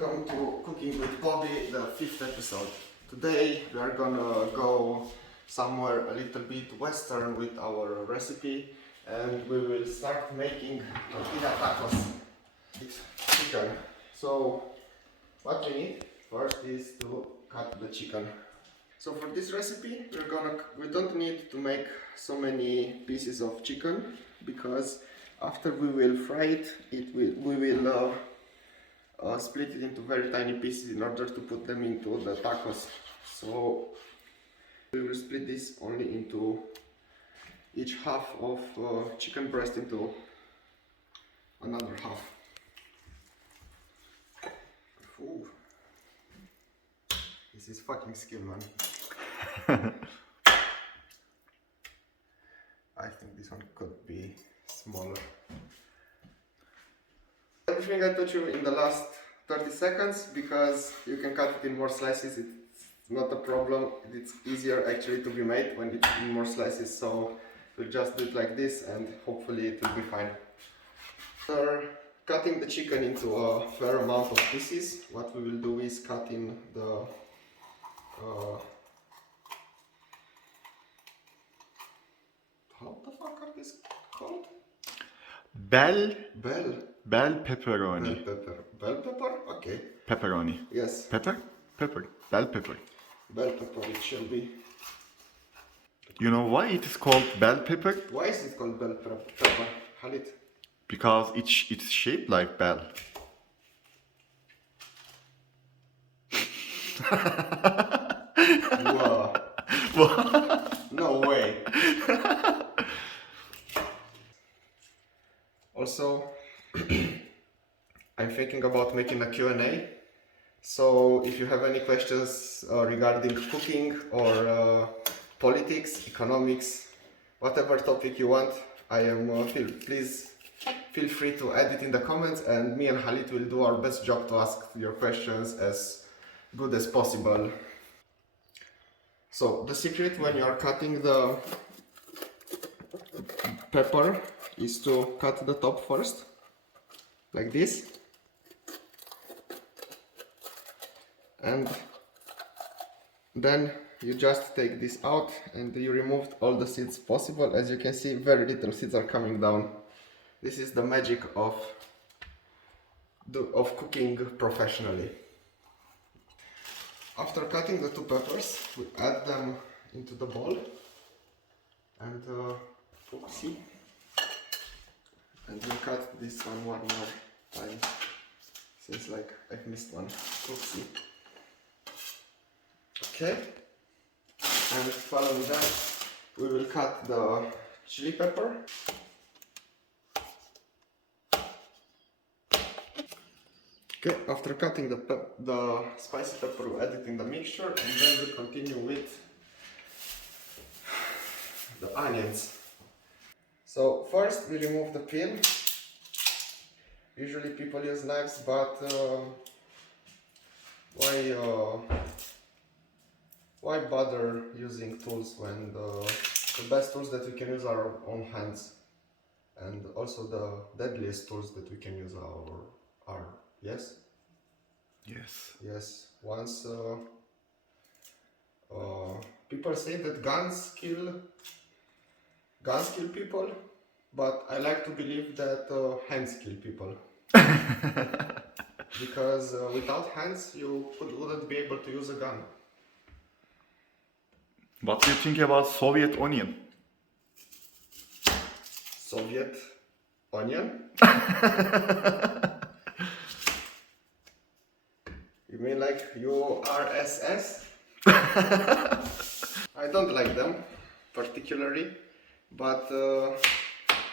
welcome to Cooking with Bobi, the 5th episode. Today we are gonna go somewhere a little bit western with our recipe, and we will start making tortilla tacos. It's chicken. So what we need first is to cut the chicken. So for this recipe we don't need to make so many pieces of chicken, because after we will fry it, we will split it into very tiny pieces in order to put them into the tacos. So we will split this only into each half of chicken breast into another half. Ooh. This is fucking skill, man. I think this one could be smaller. Everything I taught you in the last 30 seconds, because you can cut it in more slices. It's not a problem. It's easier actually to be made when it's in more slices. So we'll just do it like this and hopefully it will be fine. After cutting the chicken into a fair amount of pieces, what we will do is cut in the how the fuck are these called? Bell pepperoni. Bell pepper. Bell pepper? Okay. Pepperoni. Yes. Pepper? Pepper. Bell pepper. Bell pepper it shall be. You know why it is called bell pepper? Why is it called bell pepper? Halit? Because it's shaped like bell. Whoa. No way. Also, I'm thinking about making a Q&A. So if you have any questions regarding cooking or politics, economics, whatever topic you want, please feel free to add it in the comments, and me and Halit will do our best job to ask your questions as good as possible. So the secret when you are cutting the pepper is to cut the top first, like this, and then you just take this out and you removed all the seeds possible. As you can see, very little seeds are coming down. This is the magic of cooking professionally. After cutting the two peppers, we add them into the bowl and oopsie. And we'll cut this one more time. Seems like I've missed one. Oopsie. Okay. And following that, we will cut the chili pepper. Okay, after cutting the spicy pepper, we'll add it in the mixture, and then we'll continue with the onions. So first we remove the peel. Usually people use knives, but why bother using tools when the best tools that we can use are our own hands, and also the deadliest tools that we can use are yes? Yes. Yes. Once people say that guns kill people, but I like to believe that hands kill people. Because without hands you wouldn't be able to use a gun. What do you think about Soviet onion? Soviet onion? You mean like URSS? I don't like them particularly, but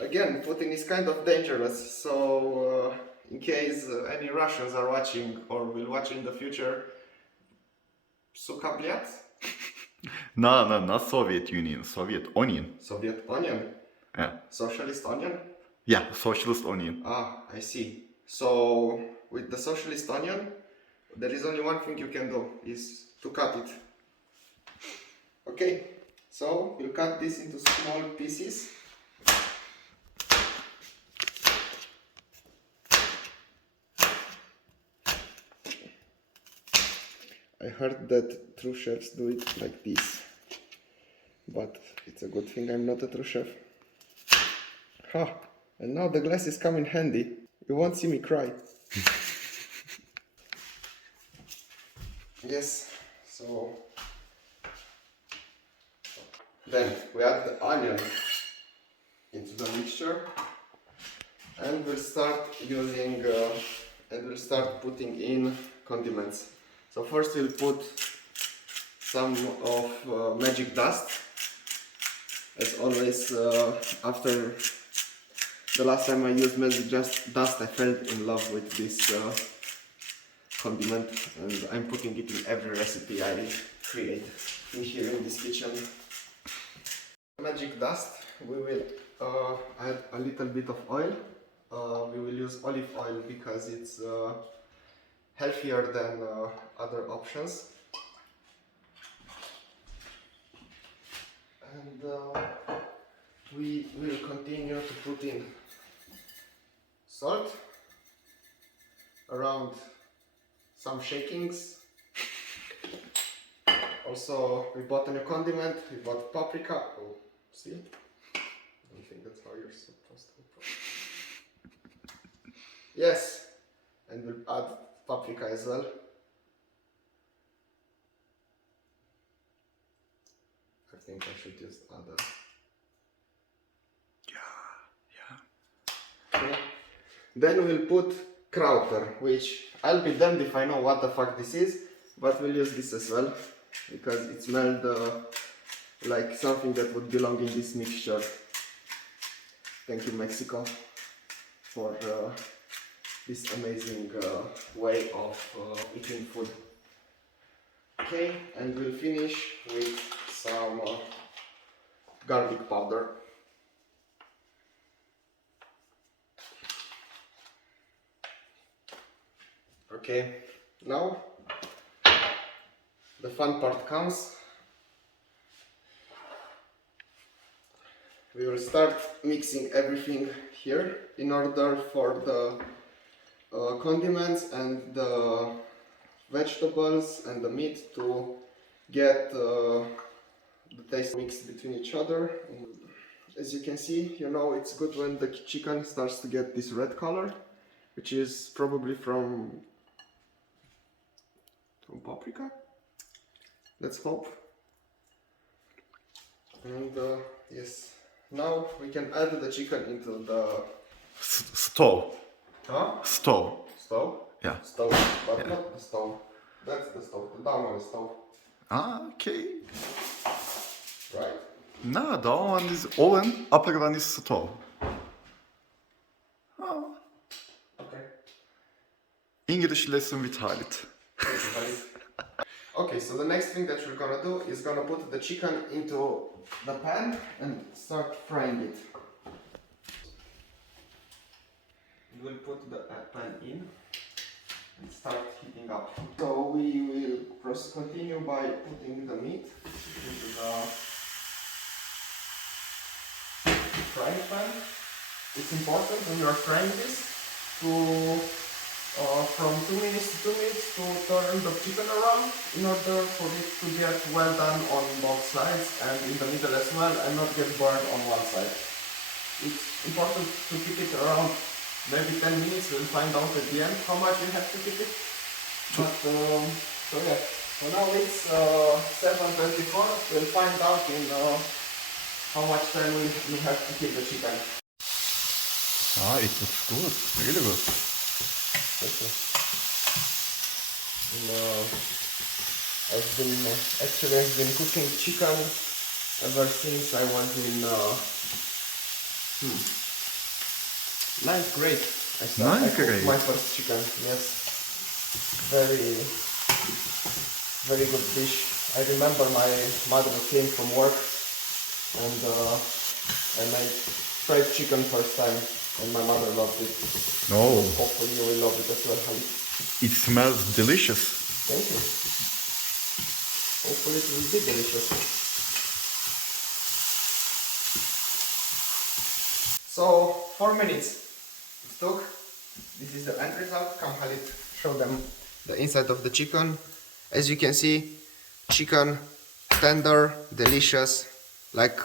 again, Putin is kind of dangerous, so in case any Russians are watching or will watch in the future, suka blyat? No, not Soviet Union. Soviet onion. Soviet onion? Yeah. Socialist onion? Yeah, socialist onion. Ah, I see. So with the socialist onion, there is only one thing you can do, is to cut it. Okay, so we'll cut this into small pieces. I heard that true chefs do it like this, but it's a good thing I'm not a true chef. Ha! And now the glasses come in handy. You won't see me cry. Yes, so then we add the onion into the mixture, and we'll start using and we'll start putting in condiments. So first we'll put some of magic dust. As always, after the last time I used magic dust, I fell in love with this condiment, and I'm putting it in every recipe I create in here in this kitchen. Magic dust, we will add a little bit of oil. We will use olive oil because it's healthier than other options. And we will continue to put in salt, around some shakings. Also, we bought a new condiment, we bought paprika. Oh, see? I don't think that's how you're supposed to approach. Yes, and we'll add paprika as well. I think I should just add a... Yeah. Okay. Then we'll put krauter, which I'll be damned if I know what the fuck this is, but we'll use this as well because it smelled like something that would belong in this mixture. Thank you, Mexico, for this amazing way of eating food. Okay, and we'll finish with some garlic powder. Okay, now the fun part comes. We will start mixing everything here in order for the condiments and the vegetables and the meat to get the taste mixed between each other. And as you can see, you know it's good when the chicken starts to get this red color, which is probably from paprika. Let's hope. And yes, now we can add the chicken into the Stove. Huh? Stove. Stove? Yeah. Stove, but Yeah. not the stove. That's the stove, the down one is stove. Ah, okay. Right? No, down one is oven, upper one is stove. Oh. Okay. English lesson with Halit. Okay, so the next thing that we're gonna do is gonna put the chicken into the pan and start frying it. We'll put the pan in and start heating up. So we will continue by putting the meat into the frying pan. It's important when you are frying this to from 2 minutes to 2 minutes to turn the chicken around in order for it to get well done on both sides and in the middle as well and not get burned on one side. It's important to keep it around maybe 10 minutes. We'll find out at the end how much we have to keep it. But so yeah, so now it's 7:24. We'll find out in how much time we have to keep the chicken. Ah, it looks good, really good. And, I've been cooking chicken ever since I was in ninth grade. I cooked my first chicken. Yes, very good dish. I remember my mother came from work and I made fried chicken first time. And my mother loved it. No. Hopefully you will love it as well, honey. It smells delicious. Thank you. Hopefully it will be delicious. So, 4 minutes it took. This is the end result. Come, Halit, show them the inside of the chicken. As you can see, chicken tender, delicious, like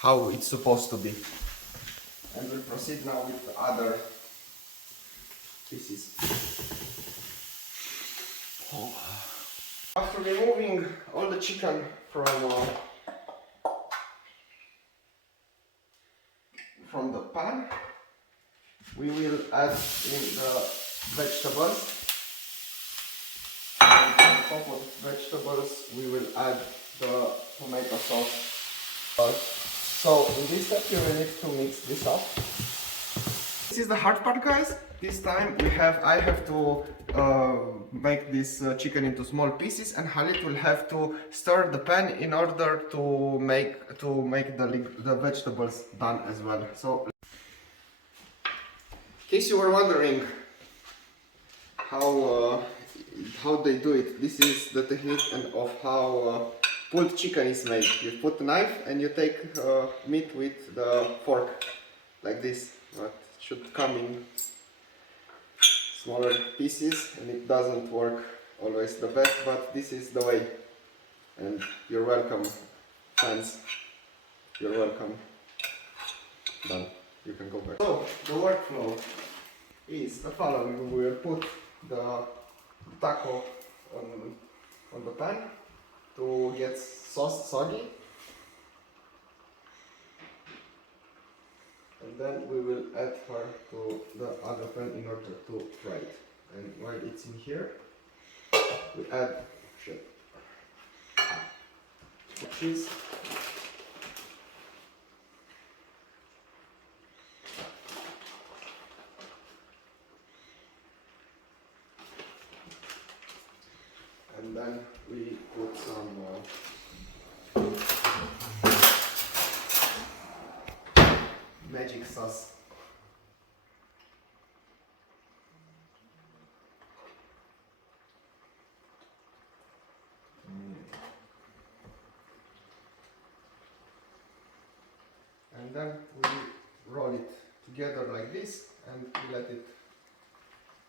how it's supposed to be. And we'll proceed now with the other pieces. After removing all the chicken from the pan, we will add in the vegetables. And on top of the vegetables, we will add the tomato sauce. So in this step, you will need to mix this up. This is the hard part, guys. This time I have to make this chicken into small pieces, and Halit will have to stir the pan in order to make the vegetables done as well. So, in case you were wondering how they do it, this is the technique of how pulled chicken is made. You put a knife and you take meat with the fork like this. But it should come in smaller pieces, and it doesn't work always the best, but this is the way. And you're welcome, fans. You're welcome. Done. You can go back. So the workflow is the following. We will put the taco on the pan to get sauce soggy, and then we will add her to the other pan in order to fry it. And while it's in here, we add cheese, and then we put some magic sauce. And then we roll it together like this, and we let it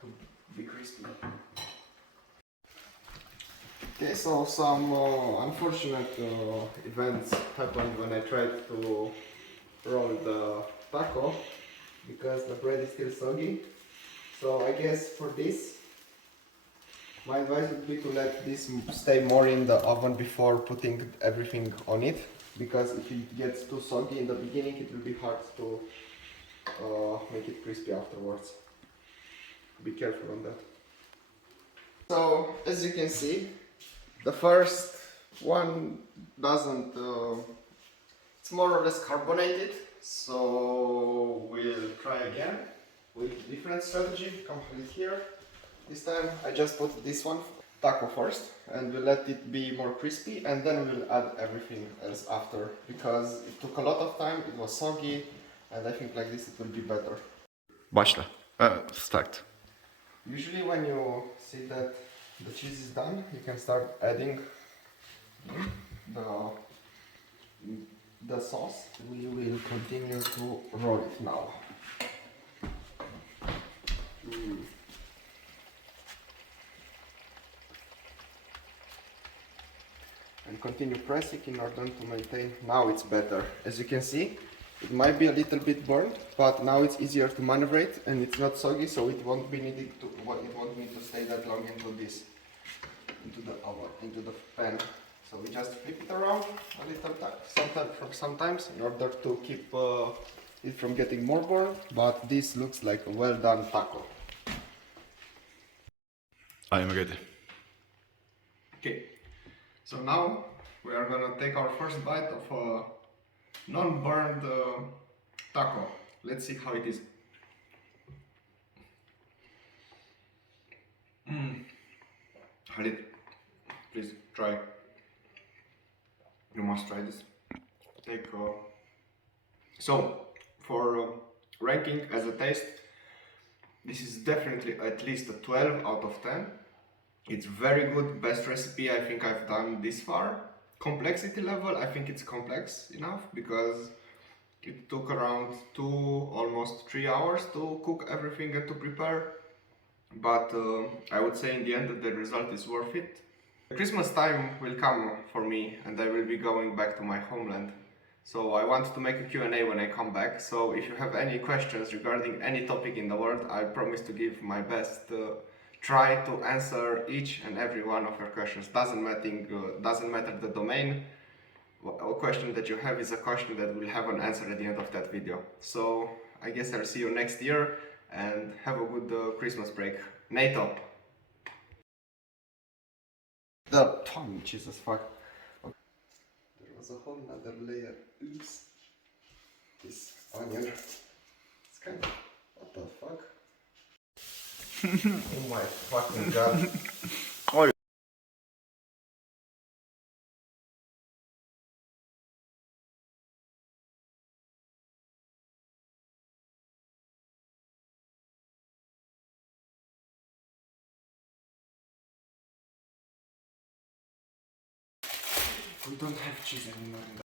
to be crispy. Okay, so some unfortunate events happened when I tried to roll the taco, because the bread is still soggy. So I guess for this, my advice would be to let this stay more in the oven before putting everything on it, because if it gets too soggy in the beginning, it will be hard to make it crispy afterwards. Be careful on that. So as you can see, the first one doesn't, it's more or less carbonated, so we'll try again with different strategy. Come with here. This time I just put this one, taco first, and we'll let it be more crispy, and then we'll add everything else after, because it took a lot of time, it was soggy, and I think like this it will be better. Başla. Start. Usually when you see that the cheese is done, you can start adding the sauce. We will continue to roll it now. And continue pressing in order to maintain. Now it's better. As you can see, it might be a little bit burnt, but now it's easier to maneuverate and it's not soggy, so it won't be needing to. It won't need to stay that long into the pan. So we just flip it around a little sometimes in order to keep it from getting more burnt. But this looks like a well done taco. I am ready. Okay. So now we are gonna take our first bite of a non-burned taco. Let's see how it is. Halit, please try. You must try this. Take. So for ranking as a taste, this is definitely at least a 12 out of 10. It's very good, best recipe I think I've done this far. Complexity level, I think it's complex enough, because it took around almost 3 hours to cook everything and to prepare. but I would say in the end that the result is worth it. Christmas time will come for me and I will be going back to my homeland. So I want to make a Q&A when I come back. So if you have any questions regarding any topic in the world, I promise to give my best try to answer each and every one of your questions. Doesn't matter the domain. A question that you have is a question that will have an answer at the end of that video. So I guess I'll see you next year and have a good Christmas break. NATO! Jesus fuck. There was a whole other layer. Oops. This onion. It's kind of... what the fuck? Oh my fucking god. Oh, We don't have cheese anymore.